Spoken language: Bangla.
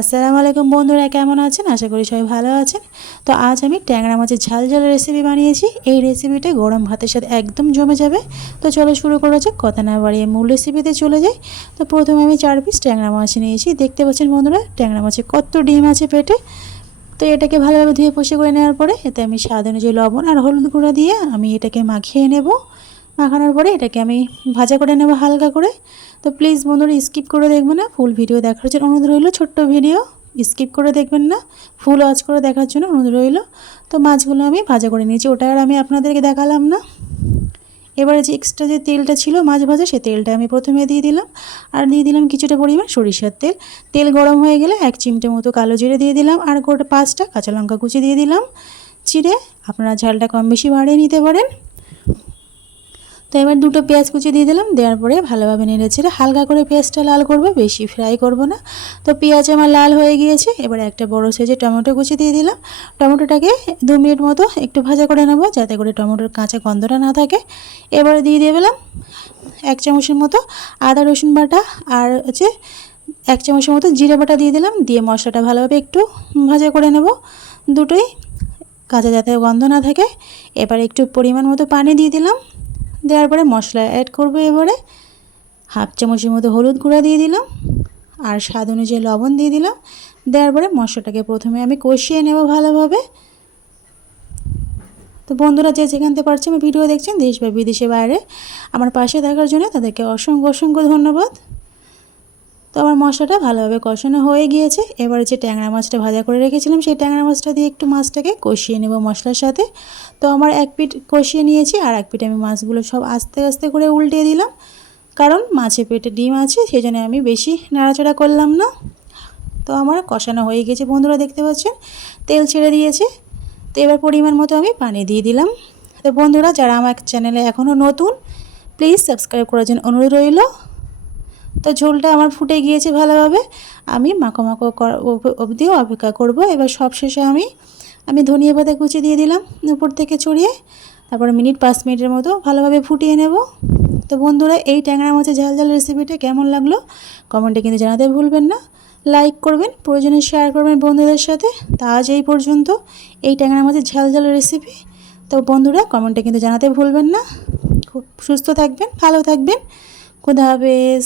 আসসালামু আলাইকুম বন্ধুরা, কেমন আছেন? আশা করি সবাই ভালো আছেন। তো আজ আমি ট্যাংরা মাছের ঝাল ঝাল রেসিপি বানিয়েছি। এই রেসিপিটা গরম ভাতের সাথে একদম জমে যাবে। তো চলো শুরু করা যাক, কথা না বাড়িয়ে মূল রেসিপিতে চলে যাই। তো প্রথমে আমি 4 পিস ট্যাংরা মাছ নিয়েছি। দেখতে পাচ্ছেন বন্ধুরা, ট্যাংরা মাছে কত ডিম আছে পেটে। তো এটাকে ভালোভাবে ধুয়ে পরিষ্কার করে নেওয়ার পরে এতে আমি স্বাদ অনুযায়ী লবণ আর হলুদ গুঁড়া দিয়ে আমি এটাকে মাখিয়ে নেব। মাখানোর পরে এটাকে আমি ভাজা করে নেব হালকা করে। তো প্লিজ বন্ধুরা স্কিপ করে দেখবেন না, ফুল ভিডিও দেখার জন্য অনুরোধ রইল। ছোট্ট ভিডিও, স্কিপ করে দেখবেন না, ফুল ওয়াচ করে দেখার জন্য অনুরোধ রইল। তো মাছগুলো আমি ভাজা করে নিয়েছি, ওটা আর আমি আপনাদেরকে দেখালাম না। এবারে যে এক্সট্রা যে তেলটা ছিল মাছ ভাজা, সেই তেলটা আমি প্রথমে দিয়ে দিলাম। আর দিয়ে দিলাম কিছুটা পরিমাণ সরিষার তেল। তেল গরম হয়ে গেলে 1 চিমটে মতো কালো জিরে দিয়ে দিলাম, আর গোটা 5টা কাঁচা লঙ্কা কুচি দিয়ে দিলাম চিড়ে। আপনারা ঝালটা কম বেশি বাড়িয়ে নিতে পারেন। তো এবার 2টো পেঁয়াজ কুচি দিয়ে দিলাম। দেওয়ার পরে ভালোভাবে নেড়েচেড়ে হালকা করে পেঁয়াজটা লাল করব, বেশি ফ্রাই করব না। তো পেঁয়াজ আমার লাল হয়ে গিয়েছে। এবার একটা বড় সাইজের টমেটো কুচি দিয়ে দিলাম। টমেটোটাকে 2 মিনিট মতো একটু ভাজা করে নেব, যাতে করে টমেটোর কাঁচা গন্ধটা না থাকে। এবারে দিয়ে দিলাম 1 চামচের মতো আদা রসুন বাটা, আর 1 চামচের মতো জিরে বাটা দিয়ে দিলাম। দিয়ে মশলাটা ভালোভাবে একটু ভাজা করে নেব, দুটোই কাঁচা যাতে গন্ধ না থাকে। এবার একটু পরিমাণ মতো পানি দিয়ে দিলাম। দেওয়ার পরে মশলা অ্যাড করবো। এবারে 1/2 চামচের মতো হলুদ গুঁড়া দিয়ে দিলাম, আর স্বাদ অনুযায়ী লবণ দিয়ে দিলাম। দেওয়ার পরে মশলাটাকে প্রথমে আমি কষিয়ে নেব ভালোভাবে। তো বন্ধুরা যে যেখান থেকে পারছে আমার ভিডিও দেখছেন, দেশ বা বিদেশে বাইরে, আমার পাশে থাকার জন্য তাদেরকে অসংখ্য অসংখ্য ধন্যবাদ। তো আমার মশলাটা ভালোভাবে কষানো হয়ে গিয়েছে। এবারে যে ট্যাংরা মাছটা ভাজা করে রেখেছিলাম, সেই ট্যাংরা মাছটা দিয়ে একটু মাছটাকে কষিয়ে নেব মশলার সাথে। তো আমার 1 পিঠ কষিয়ে নিয়েছি, আর 1 পিঠ আমি মাছগুলো সব আস্তে আস্তে করে উল্টে দিলাম, কারণ মাছের পেটে ডিম আছে, সেই জন্য আমি বেশি নাড়াচাড়া করলাম না। তো আমার কষানো হয়ে গেছে বন্ধুরা, দেখতে পাচ্ছেন তেল ছেড়ে দিয়েছে। তো এবার পরিমাণ মতো আমি পানি দিয়ে দিলাম। তো বন্ধুরা যারা আমার চ্যানেলে এখনও নতুন, প্লিজ সাবস্ক্রাইব করার জন্য অনুরোধ রইল। তো ঝোলটা আমার ফুটে গিয়েছে ভালোভাবে, আমি মাখো মাখো অবধিও অপেক্ষা করব। এবার সবশেষে আমি ধনিয়া পাতা কুচি দিয়ে দিলাম উপর থেকে ছড়িয়ে। তারপরে 5 মিনিটের মতো ভালোভাবে ফুটিয়ে নেব। তো বন্ধুরা এই ট্যাংরা মাছের ঝাল ঝাল রেসিপিটা কেমন লাগলো কমেন্টে কিন্তু জানাতে ভুলবেন না। লাইক করবেন, প্রয়োজনে শেয়ার করবেন বন্ধুদের সাথে। তা আজ এই পর্যন্ত এই ট্যাংরা মাছের ঝাল ঝাল রেসিপি। তো বন্ধুরা কমেন্টে কিন্তু জানাতে ভুলবেন না। খুব সুস্থ থাকবেন, ভালো থাকবেন। খুদা হাফেজ।